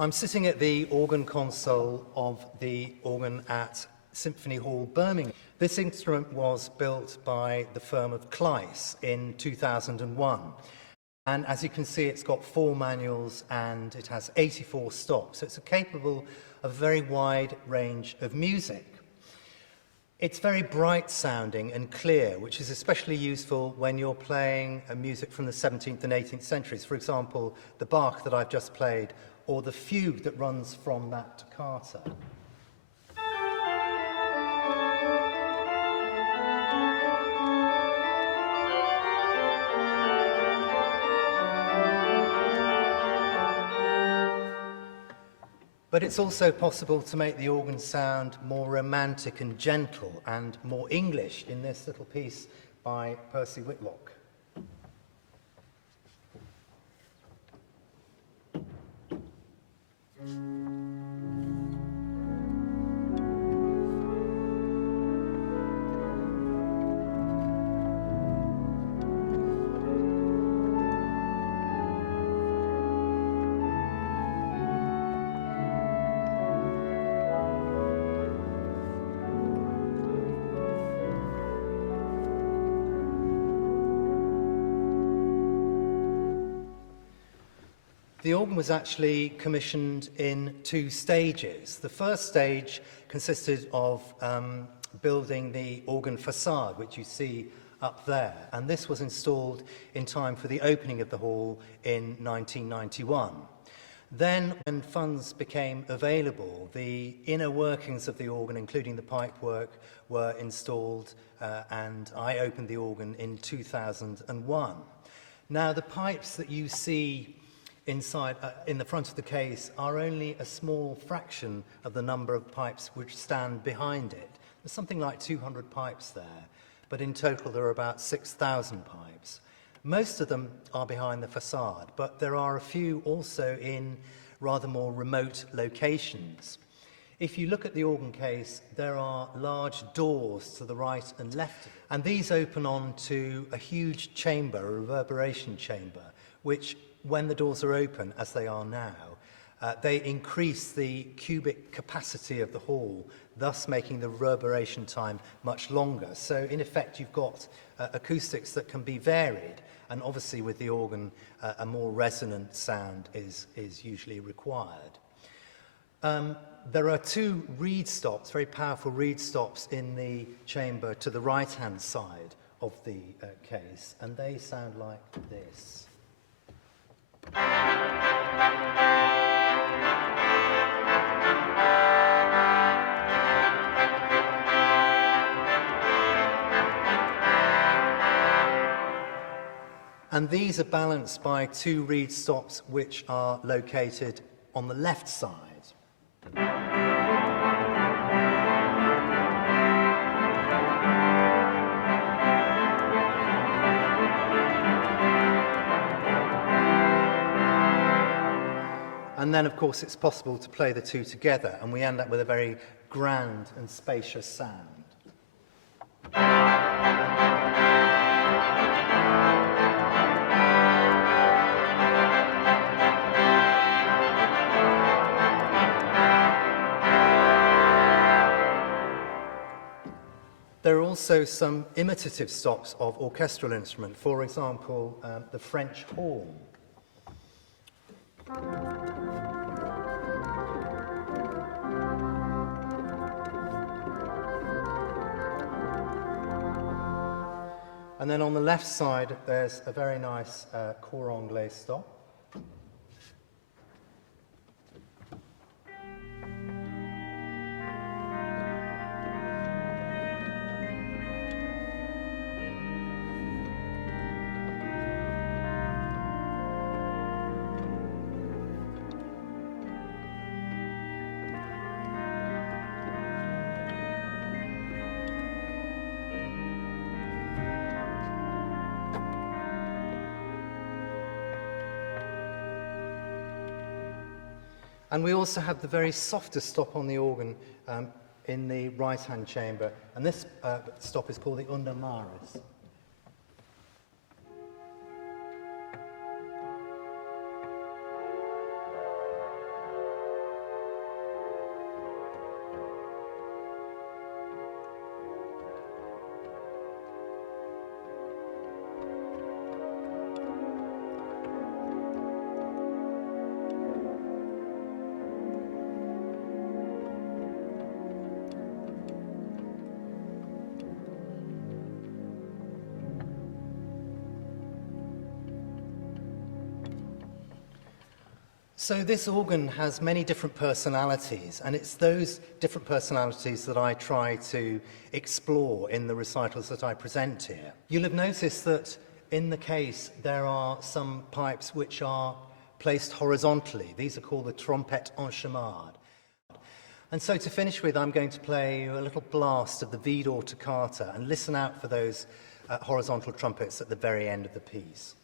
I'm sitting at the organ console of the organ at Symphony Hall, Birmingham. This instrument was built by the firm of Kleiss in 2001. And as you can see, it's got 4 manuals and it has 84 stops. So it's capable of a very wide range of music. It's very bright sounding and clear, which is especially useful when you're playing music from the 17th and 18th centuries. For example, the Bach that I've just played, or the fugue that runs from that toccata. But it's also possible to make the organ sound more romantic and gentle and more English in this little piece by Percy Whitlock. The organ was actually commissioned in 2 stages. The first stage consisted of building the organ facade, which you see up there, and this was installed in time for the opening of the hall in 1991. Then, when funds became available, the inner workings of the organ, including the pipework, were installed, and I opened the organ in 2001. Now, the pipes that you see inside, in the front of the case, are only a small fraction of the number of pipes which stand behind it. There's something like 200 pipes there, but in total there are about 6,000 pipes. Most of them are behind the facade, but there are a few also in rather more remote locations. If you look at the organ case, there are large doors to the right and left, and these open onto a huge chamber, a reverberation chamber, which, when the doors are open, as they are now, they increase the cubic capacity of the hall, thus making the reverberation time much longer. So in effect, you've got acoustics that can be varied, and obviously with the organ, a more resonant sound is usually required. There are 2 reed stops, very powerful reed stops in the chamber to the right-hand side of the case, and they sound like this. And these are balanced by 2 reed stops which are located on the left side. And then, of course, it's possible to play the 2 together, and we end up with a very grand and spacious sound. There are also some imitative stops of orchestral instrument, for example, the French horn. And then on the left side, there's a very nice cor anglais stop. And we also have the very softest stop on the organ in the right-hand chamber, and this stop is called the Unda Maris. So this organ has many different personalities, and it's those different personalities that I try to explore in the recitals that I present here. You'll have noticed that in the case there are some pipes which are placed horizontally. These are called the trompette en chamade. And so to finish with, I'm going to play a little blast of the Vidor toccata, and listen out for those horizontal trumpets at the very end of the piece.